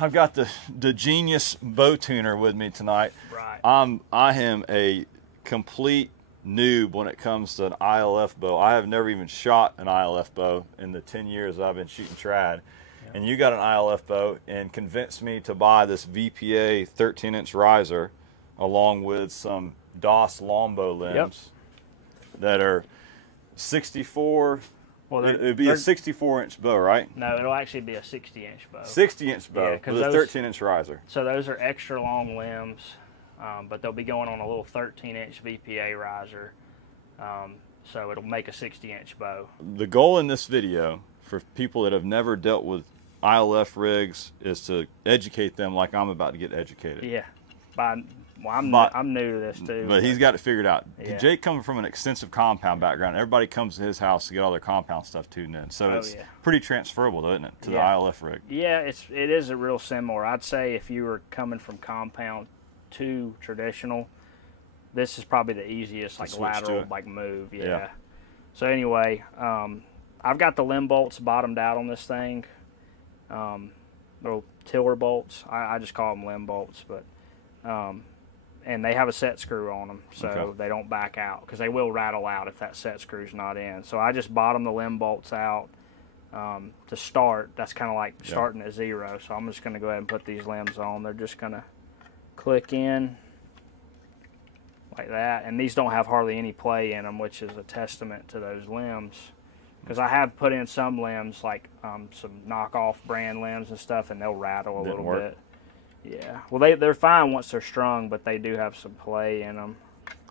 I've got the genius bow tuner with me tonight. Right. I am a complete noob when it comes to an ILF bow. I have never even shot an ILF bow in the 10 years that I've been shooting trad. Yeah. And you got an ILF bow and convinced me to buy this VPA 13-inch riser along with some DOS longbow limbs that are 64. Well, it would be a 64-inch bow, right? No, it'll actually be a 60-inch bow. 60-inch bow with a 13-inch riser. So those are extra long limbs, but they'll be going on a little 13-inch VPA riser, so it'll make a 60-inch bow. The goal in this video for people that have never dealt with ILF rigs is to educate them like I'm about to get educated. Yeah. Well, I'm new to this too. But he's got it figured out. Yeah. Jake coming from an extensive compound background. Everybody comes to his house to get all their compound stuff tuned in. So it's pretty transferable, isn't it, to the ILF rig? Yeah, it is a real similar. I'd say if you were coming from compound to traditional, this is probably the easiest lateral move. Yeah. So anyway, I've got the limb bolts bottomed out on this thing. Little tiller bolts. I just call them limb bolts, but and they have a set screw on them, so they don't back out, because they will rattle out if that set screw's not in. So I just bottom the limb bolts out to start. That's kind of like starting at zero. So I'm just going to go ahead and put these limbs on. They're just going to click in like that, and these don't have hardly any play in them, which is a testament to those limbs. Because I have put in some limbs, like some knockoff brand limbs and stuff, and they'll rattle a little bit. Yeah. Well, they're fine once they're strung, but they do have some play in them.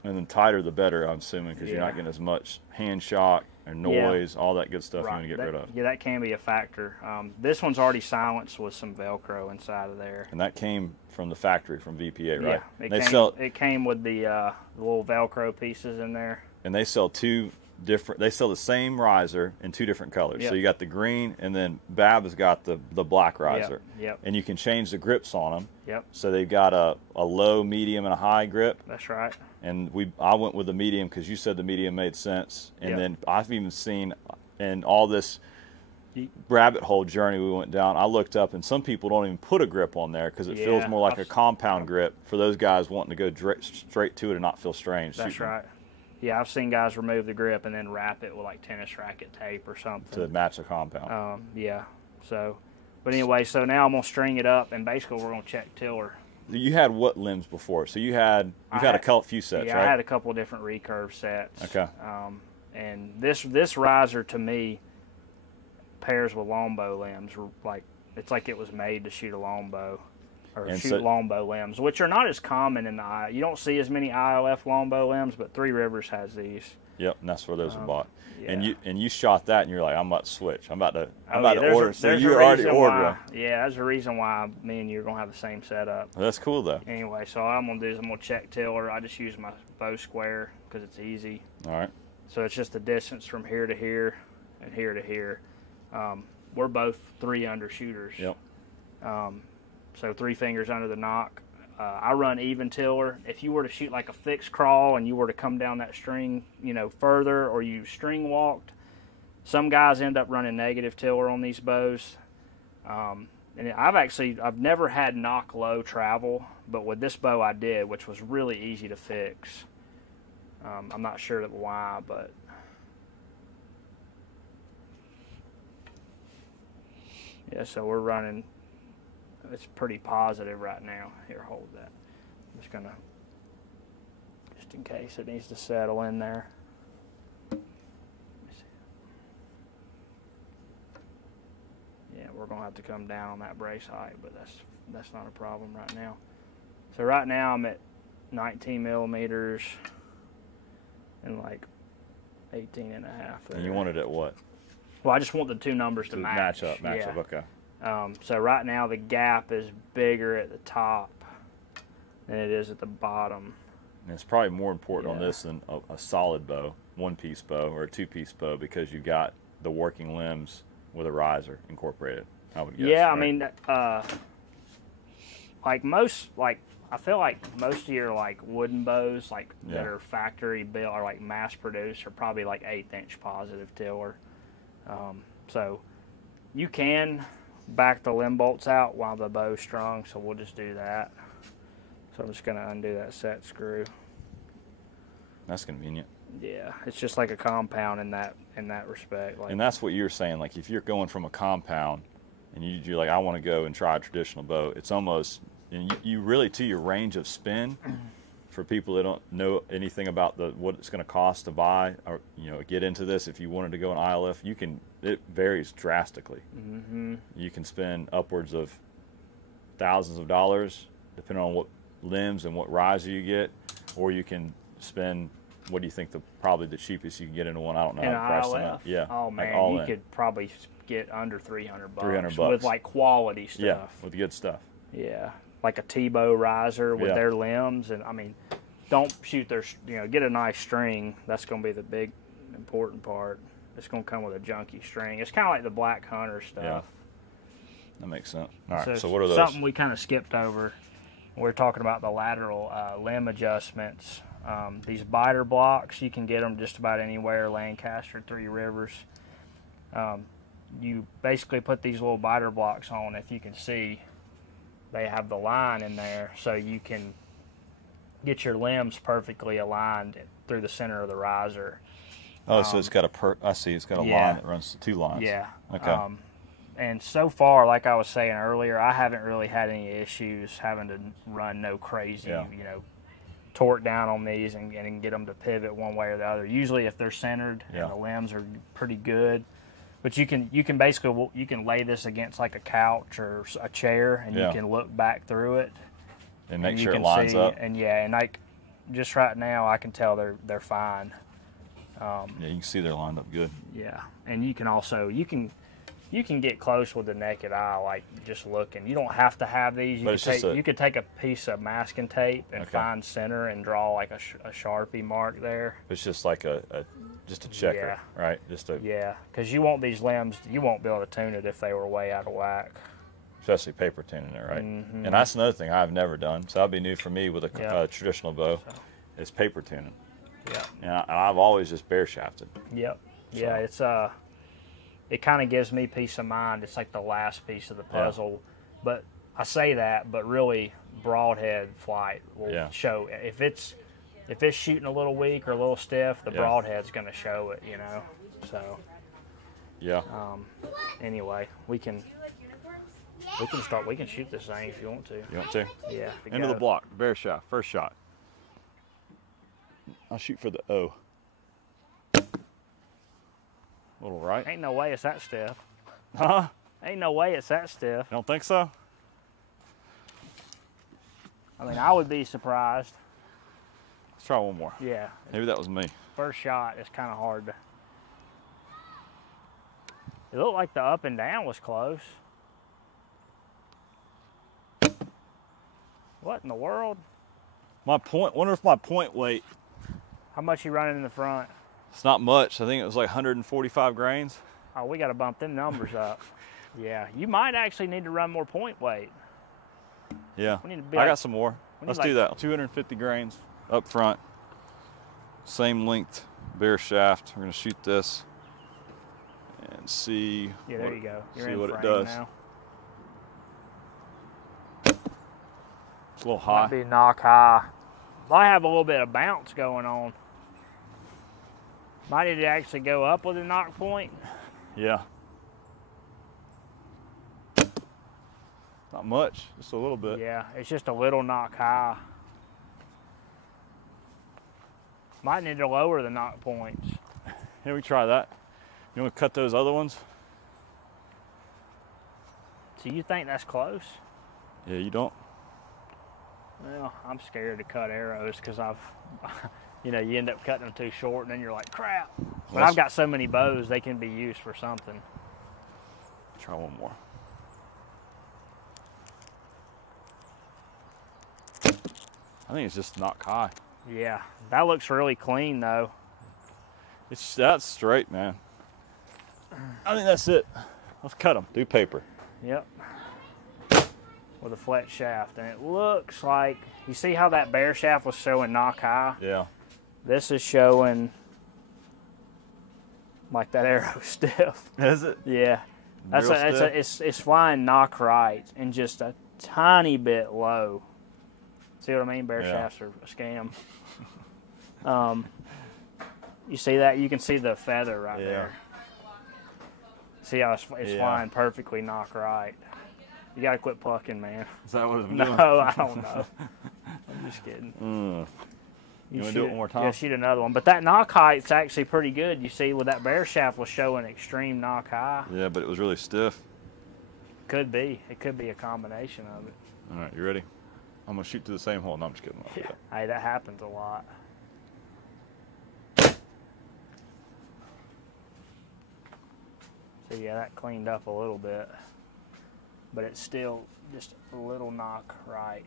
And the tighter the better, I'm assuming, because you're not getting as much hand shock and noise, all that good stuff you want to get rid of. Yeah, that can be a factor. This one's already silenced with some Velcro inside of there. And that came from the factory, from VPA, right? Yeah, it came with the little Velcro pieces in there. And they sell they sell the same riser in two different colors. So you got the green, and then Bab has got the black riser. Yep. And you can change the grips on them. Yep. So they've got a low, medium, and a high grip. That's right. And I went with the medium because you said the medium made sense. And then I've even seen in all this rabbit hole journey we went down, I looked up, and some people don't even put a grip on there because it feels more like a compound grip for those guys wanting to go straight to it and not feel strange. That's right. Yeah, I've seen guys remove the grip and then wrap it with like tennis racket tape or something to match the compound. Yeah. So, but anyway, so now I'm gonna string it up, and basically we're gonna check tiller. You had what limbs before? So you had a few sets, right? I had a couple of different recurve sets. Okay. And this riser to me pairs with longbow limbs. Like it's like it was made to shoot a longbow. Or shoot longbow limbs, which are not as common in the you don't see as many ILF longbow limbs, but Three Rivers has these. Yep, and that's where those are bought. Yeah. And you shot that, and you're like, I'm about to switch. I'm about to order. So you already ordered. Yeah, that's the reason why me and you are gonna have the same setup. Well, that's cool though. Anyway, so all I'm gonna do is I'm gonna check tiller. I just use my bow square because it's easy. All right. So it's just the distance from here to here and here to here. We're both 3 under shooters. Yep. So 3 fingers under the knock. I run even tiller. If you were to shoot like a fixed crawl and you were to come down that string, further, or you string walked, some guys end up running negative tiller on these bows. And I've never had knock low travel, but with this bow I did, which was really easy to fix. I'm not sure why, but yeah. So we're running. It's pretty positive right now. Here, hold that. I'm just gonna, just in case it needs to settle in there. Yeah, we're gonna have to come down on that brace height, but that's not a problem right now. So right now I'm at 19 millimeters and like 18 and a half. And you wanted it what? Well, I just want the two numbers to match. Match up, okay. So right now the gap is bigger at the top than it is at the bottom. And it's probably more important on this than a solid bow, one-piece bow or a two-piece bow, because you got the working limbs with a riser incorporated, I would guess. Yeah, right? I mean, I feel like most of your wooden bows that are factory built or mass produced are probably 1/8 inch positive tiller. So you can back the limb bolts out while the bow's strung, so we'll just do that. So I'm just going to undo that set screw. That's convenient. Yeah, it's just like a compound in that respect. Like, and that's what you're saying. Like if you're going from a compound and you're like, I want to go and try a traditional bow, it's almost, and you really, to your range of spin, for people that don't know anything about what it's going to cost to buy or get into this, if you wanted to go in ILF, it varies drastically. Mm-hmm. You can spend upwards of thousands of dollars depending on what limbs and what riser you get, or you can spend, what do you think probably the cheapest you can get into one? I don't know in how to price ILF? Yeah. Oh man, you could probably get under $300 $300 with like quality stuff. Yeah, with good stuff. Yeah, like a T-bow riser with their limbs, and I mean, don't shoot their, get a nice string. That's going to be the big important part. It's going to come with a junky string. It's kind of like the Black Hunter stuff. Yeah, that makes sense. All right, so So what are those? something we kind of skipped over. We're talking about the lateral limb adjustments. These biter blocks, you can get them just about anywhere, Lancaster, Three Rivers. You basically put these little biter blocks on. If you can see, they have the line in there, so you can get your limbs perfectly aligned through the center of the riser. Oh, so it's got I see, it's got a line that runs to 2 lines. Yeah. Okay. And so far, like I was saying earlier, I haven't really had any issues having to run no crazy, torque down on these and get them to pivot one way or the other. Usually if they're centered and the limbs are pretty good. But you can basically, you can lay this against like a couch or a chair, and you can look back through it. And make sure it lines up. And and like just right now, I can tell they're fine. Yeah, you can see they're lined up good. Yeah, and you can also, you can get close with the naked eye, like just looking. You don't have to have these. You could take a piece of masking tape and find center and draw like a Sharpie mark there. It's just like just a checker, right? Because you want these limbs, you won't be able to tune it if they were way out of whack. Especially paper tuning it, right? Mm-hmm. And that's another thing I've never done, so that'll be new for me with a traditional bow, is paper tuning. Yeah. And I've always just bare shafted. Yep. So. Yeah, it's it kind of gives me peace of mind. It's like the last piece of the puzzle. Yeah. But I say that, but really broadhead flight will show. If it's shooting a little weak or a little stiff, the broadhead's going to show it, So yeah. Anyway, we can shoot this thing if you want to. You want to? Yeah. Into the block, bare shaft, first shot. I'll shoot for the O. A little right. Ain't no way it's that stiff. Huh? Ain't no way it's that stiff. You don't think so? I mean, I would be surprised. Let's try one more. Yeah. Maybe that was me. First shot is kind of hard to... It looked like the up and down was close. What in the world? Wonder if my point weight... How much you running in the front? It's not much. I think it was like 145 grains. Oh, we got to bump them numbers up. Yeah, you might actually need to run more point weight. Yeah, I got some more. Let's do that. 250 grains up front. Same length bare shaft. We're going to shoot this and see. Yeah, there you go. You're see in what frame it does. Now. It's a little high. Might be knock high. Might have a little bit of bounce going on. Might need to actually go up with a knock point. Yeah. Not much, just a little bit. Yeah, it's just a little knock high. Might need to lower the knock points. Yeah, we try that. You want to cut those other ones? So you think that's close? Yeah, you don't? Well, I'm scared to cut arrows because you end up cutting them too short and then you're like, crap. But I've got so many bows, they can be used for something. Try one more. I think it's just knock high. Yeah, that looks really clean though. That's straight, man. I think that's it. Let's cut them. Do paper. Yep. With a flat shaft, and it looks like, you see how that bare shaft was showing knock high? Yeah. This is showing like that arrow stiff. Is it? Yeah. It's flying knock right and just a tiny bit low. See what I mean? Bear shafts are a scam. You see that? You can see the feather right there. See how it's flying perfectly knock right. You got to quit plucking, man. Is that what it's doing? No, I don't know. I'm just kidding. You want to do it one more time? Yeah, shoot another one. But that knock height's actually pretty good. You see, with that bear shaft was showing extreme knock high. Yeah, but it was really stiff. Could be. It could be a combination of it. All right, you ready? I'm going to shoot to the same hole. No, I'm just kidding. Yeah. Hey, that happens a lot. So, yeah, that cleaned up a little bit. But it's still just a little knock right.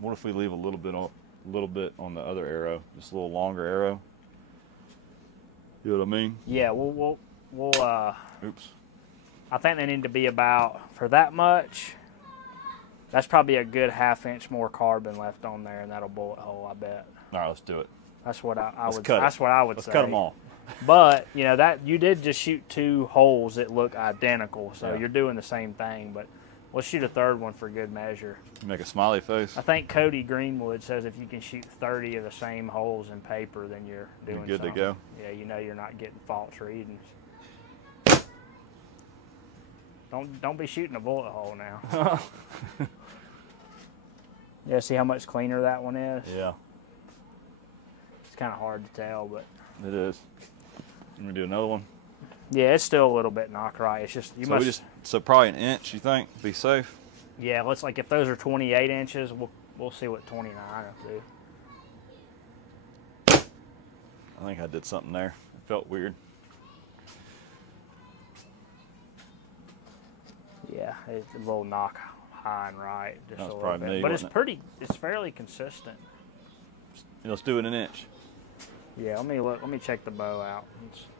What if we leave a little bit on the other arrow, just a little longer arrow? You know what I mean? Yeah, we'll Oops. I think they need to be about, for that much, that's probably a good half-inch more carbon left on there, and that'll bullet hole, I bet. All right, let's do it. That's what I would say. Let's say. Cut them all. But, you know, that you did just shoot 2 holes that look identical, so you're doing the same thing, but we'll shoot a third one for good measure. Make a smiley face. I think Cody Greenwood says if you can shoot 30 of the same holes in paper, then you're doing good something. to go. Yeah, you know you're not getting false readings. Don't be shooting a bullet hole now. Yeah, see how much cleaner that one is? Yeah. It's kind of hard to tell, but it is. Let me do another one. Yeah, it's still a little bit knock right. It's just so probably an inch. You think be safe? Yeah, let's like if those are 28 inches, we'll see what 29 will do. I think I did something there. It felt weird. Yeah, it's a little knock high and right, just a little bit. Me, but it's fairly consistent. Let's do it an inch. Yeah, let me look. Let me check the bow out.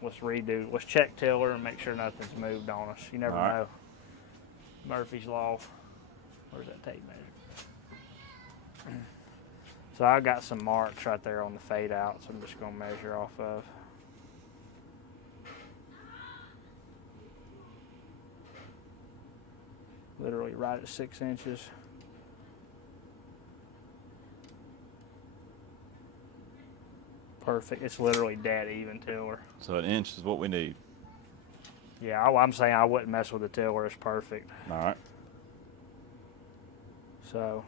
Let's redo. Let's check tiller and make sure nothing's moved on us. You never know. Murphy's Law. Where's that tape measure? So I got some marks right there on the fade out, so I'm just gonna measure off of. Literally right at 6 inches. Perfect. It's literally dead even tiller. So an inch is what we need. Yeah, I'm saying I wouldn't mess with the tiller. It's perfect. All right. So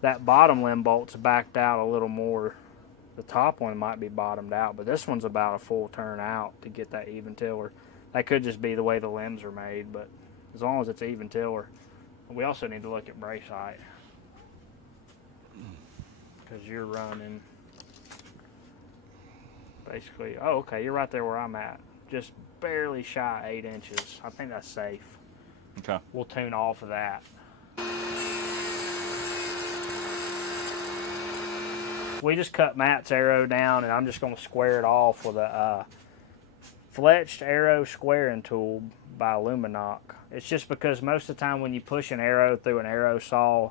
that bottom limb bolt's backed out a little more. The top one might be bottomed out, but this one's about a full turn out to get that even tiller. That could just be the way the limbs are made, but as long as it's even tiller. We also need to look at brace height because you're running basically, oh, okay, you're right there where I'm at. Just barely shy 8 inches. I think that's safe. Okay. We'll tune off of that. We just cut Matt's arrow down, and I'm just going to square it off with a fletched arrow squaring tool by Luminoc. It's just because most of the time when you push an arrow through an arrow saw,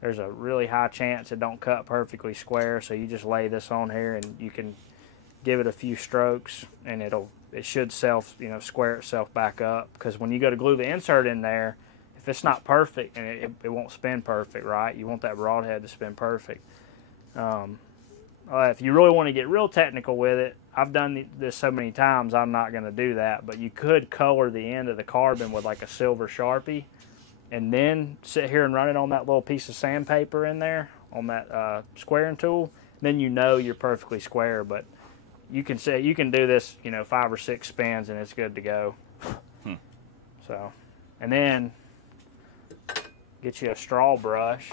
there's a really high chance it don't cut perfectly square, so you just lay this on here and you can give it a few strokes and it should square itself back up, because when you go to glue the insert in there, if it's not perfect, and it won't spin perfect, right? You want that broadhead to spin perfect. If you really want to get real technical with it, I've done this so many times I'm not going to do that, but you could color the end of the carbon with like a silver Sharpie and then sit here and run it on that little piece of sandpaper in there on that squaring tool. Then you know you're perfectly square, but you can do this 5 or 6 spins and it's good to go. So, and then get you a straw brush.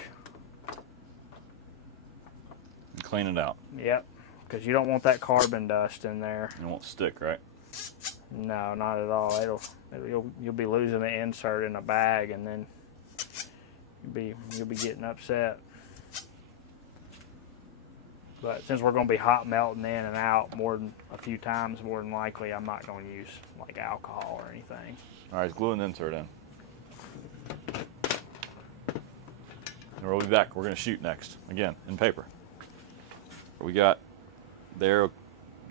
And clean it out. Yep, because you don't want that carbon dust in there. It won't stick, right? No, not at all. You'll be losing the insert in a bag, and then you'll be getting upset. But since we're going to be hot melting in and out a few times more than likely, I'm not going to use like alcohol or anything. All right, let's glue an insert in. And we'll be back. We're going to shoot next, again, in paper. We got the arrow,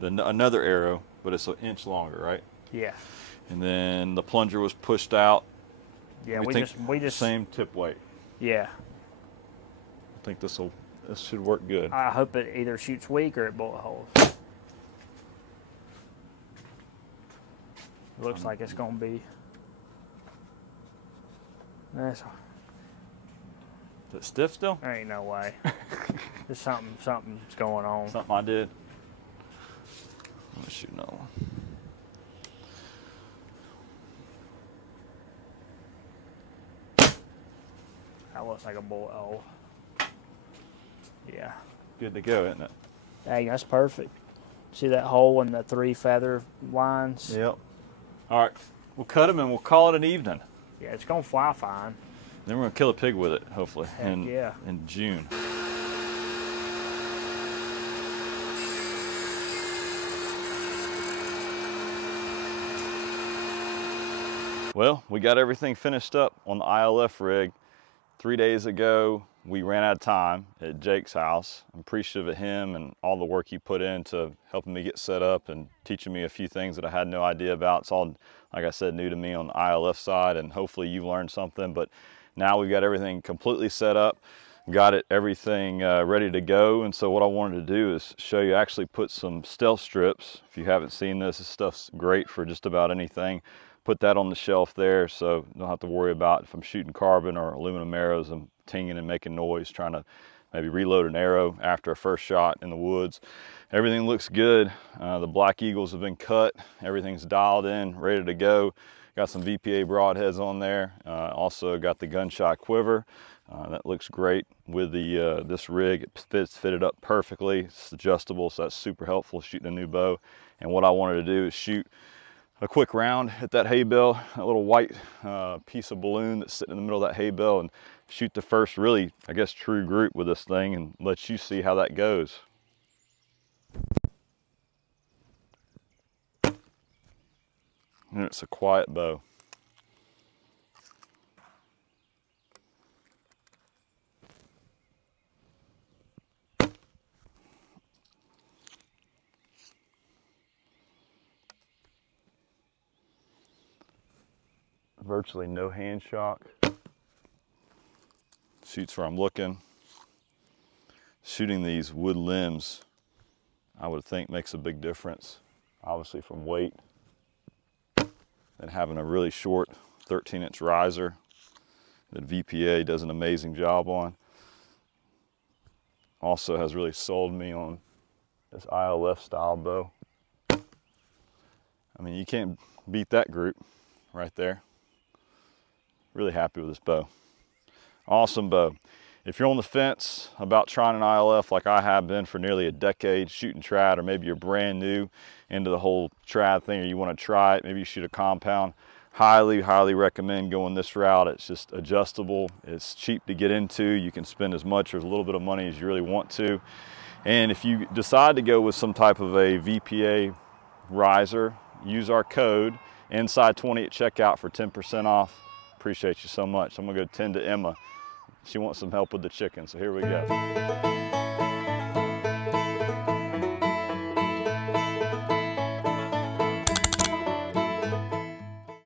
another arrow, but it's an inch longer, right? Yeah. And then the plunger was pushed out. Yeah, we just same tip weight. Yeah. I think this should work good. I hope it either shoots weak or it bullet holes. Looks like it's gonna be. That's. Is it stiff still? There ain't no way. There's something's going on. Something I did. I'm gonna shoot another one. That looks like a bullet hole. Yeah. Good to go, isn't it? Dang, that's perfect. See that hole in the 3 feather lines? Yep. All right, we'll cut them and we'll call it an evening. Yeah, it's gonna fly fine. Then we're gonna kill a pig with it, hopefully, yeah. in June. Well, we got everything finished up on the ILF rig. 3 days ago, we ran out of time at Jake's house. I'm appreciative of him and all the work he put into helping me get set up and teaching me a few things that I had no idea about. It's all, like I said, new to me on the ILF side, and hopefully you've learned something. But now we've got everything completely set up, got everything ready to go. And so what I wanted to do is show you, actually put some stealth strips. If you haven't seen this stuff's great for just about anything. Put that on the shelf there so you don't have to worry about if I'm shooting carbon or aluminum arrows, I'm tinging and making noise trying to maybe reload an arrow after a first shot in the woods. Everything looks good. The Black Eagles have been cut. Everything's dialed in, ready to go. Got some VPA broadheads on there. Also got the gunshot quiver. That looks great with the this rig. It fitted up perfectly. It's adjustable, so that's super helpful shooting a new bow. And what I wanted to do is shoot a quick round at that hay bale, that little white piece of balloon that's sitting in the middle of that hay bale, and shoot the first really, I guess, true group with this thing and let you see how that goes. And it's a quiet bow. Virtually no hand shock. Shoots where I'm looking. Shooting these wood limbs, I would think, makes a big difference, obviously from weight, and having a really short 13-inch riser that VPA does an amazing job on. Also has really sold me on this ILF style bow. I mean, you can't beat that group right there. Really happy with this bow. Awesome bow. If you're on the fence about trying an ILF like I have been for nearly a decade, shooting trad, or maybe you're brand new into the whole trad thing, or you want to try it, maybe you shoot a compound, highly recommend going this route. It's just adjustable, it's cheap to get into, you can spend as much or as little bit of money as you really want to. And if you decide to go with some type of a VPA riser, use our code INSIDE20 at checkout for 10% off. Appreciate you so much. I'm gonna go tend to Emma. She wants some help with the chicken, so here we go.